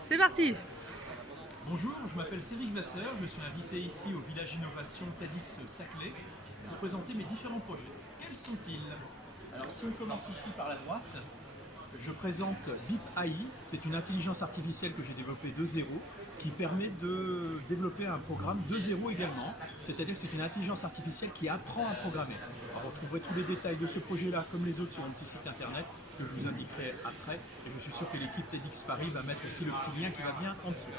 C'est parti. Bonjour, je m'appelle Cédric Vasseur, je suis invité ici au Village Innovation TEDx Saclay pour présenter mes différents projets. Quels sont-ils? Alors si on commence ici par la droite, je présente Beep AI, c'est une intelligence artificielle que j'ai développée de zéro qui permet de développer un programme de zéro également, c'est-à-dire que c'est une intelligence artificielle qui apprend à programmer. Alors, vous retrouverez tous les détails de ce projet-là comme les autres sur mon petit site internet que je vous indiquerai après et je suis sûr que l'équipe TEDx Paris va mettre aussi le petit lien qui va bien en dessous.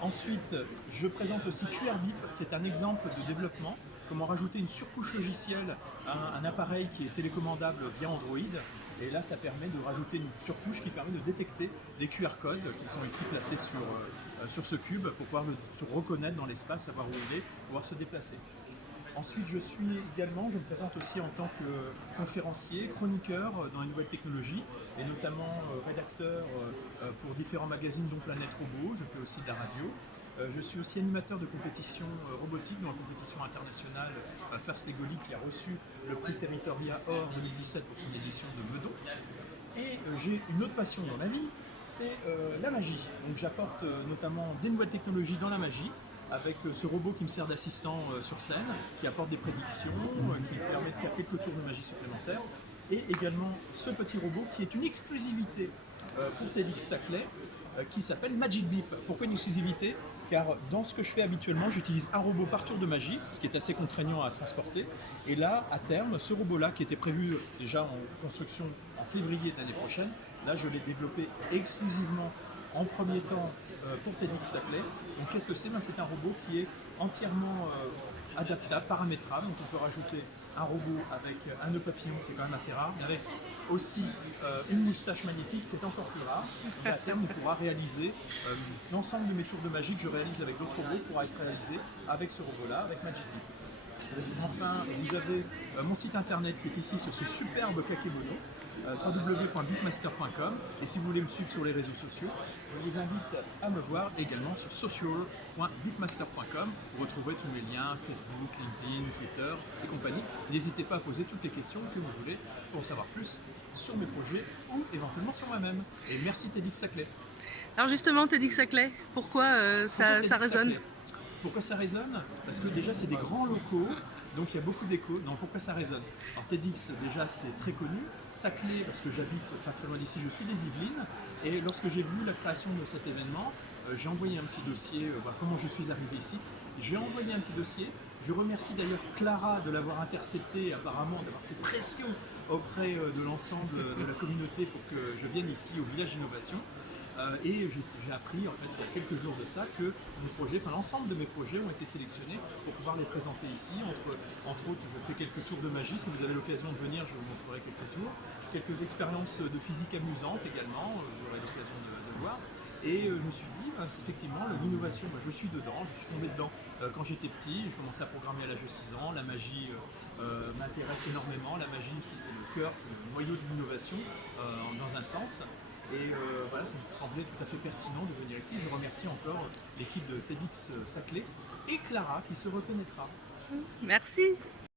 Ensuite, je présente aussi QRBeep, c'est un exemple de développement, comment rajouter une surcouche logicielle à un appareil qui est télécommandable via Android. Et là, ça permet de rajouter une surcouche qui permet de détecter des QR codes qui sont ici placés sur ce cube pour pouvoir se reconnaître dans l'espace, savoir où il est, pouvoir se déplacer. Ensuite, je me présente aussi en tant que conférencier, chroniqueur dans les nouvelles technologies et notamment rédacteur pour différents magazines dont Planète Robot. Je fais aussi de la radio. Je suis aussi animateur de compétition robotique dans la compétition internationale First Legoli qui a reçu le prix Territoria Or 2017 pour son édition de Meudon. Et j'ai une autre passion dans la vie, c'est la magie. Donc j'apporte notamment des nouvelles technologies dans la magie, avec ce robot qui me sert d'assistant sur scène, qui apporte des prédictions, qui permet de faire quelques tours de magie supplémentaires, et également ce petit robot qui est une exclusivité pour TEDx Saclay, qui s'appelle Magic Beep. Pourquoi une exclusivité? Car dans ce que je fais habituellement, j'utilise un robot par tour de magie, ce qui est assez contraignant à transporter. Et là, à terme, ce robot-là, qui était prévu déjà en construction en février de l'année prochaine, là, je l'ai développé exclusivement en premier temps pour TEDx Saclay. Donc qu'est-ce que c'est? C'est un robot qui est entièrement adaptable, paramétrable. Donc on peut rajouter un robot avec un nœud papillon, c'est quand même assez rare, mais avec aussi une moustache magnétique, c'est encore plus rare. Et à terme, on pourra réaliser l'ensemble de mes tours de magie que je réalise avec d'autres robots pourra être réalisé avec ce robot-là, avec Magic Leap. Enfin, vous avez mon site internet qui est ici sur ce superbe kakémono, www.beepmaster.com, et si vous voulez me suivre sur les réseaux sociaux, je vous invite à me voir également sur social.beepmaster.com. Vous retrouverez tous mes liens, Facebook, LinkedIn, Twitter et compagnie. N'hésitez pas à poser toutes les questions que vous voulez pour en savoir plus sur mes projets ou éventuellement sur moi-même. Et merci TEDx Saclay. Alors justement, TEDx Saclay, pourquoi ça résonne? Pourquoi ça résonne? Parce que déjà c'est des grands locaux, donc il y a beaucoup d'écho. Donc pourquoi ça résonne? Alors TEDx déjà c'est très connu, Saclay parce que j'habite pas très loin d'ici, je suis des Yvelines, et lorsque j'ai vu la création de cet événement, j'ai envoyé un petit dossier, comment je suis arrivé ici, j'ai envoyé un petit dossier, je remercie d'ailleurs Clara de l'avoir intercepté, apparemment d'avoir fait pression auprès de l'ensemble de la communauté pour que je vienne ici au Village Innovation. Et j'ai appris en fait il y a quelques jours de ça que l'ensemble de mes projets ont été sélectionnés pour pouvoir les présenter ici. Entre autres, je fais quelques tours de magie. Si vous avez l'occasion de venir, je vous montrerai quelques tours. Quelques expériences de physique amusantes également, vous aurez l'occasion de voir. Et je me suis dit, effectivement, l'innovation, je suis dedans, je suis tombé dedans quand j'étais petit, j'ai commencé à programmer à l'âge de 6 ans, la magie m'intéresse énormément, la magie aussi c'est le cœur, c'est le noyau de l'innovation dans un sens. Et voilà, ça me semblait tout à fait pertinent de venir ici. Je remercie encore l'équipe de TEDx Saclay et Clara qui se reconnaîtra. Merci.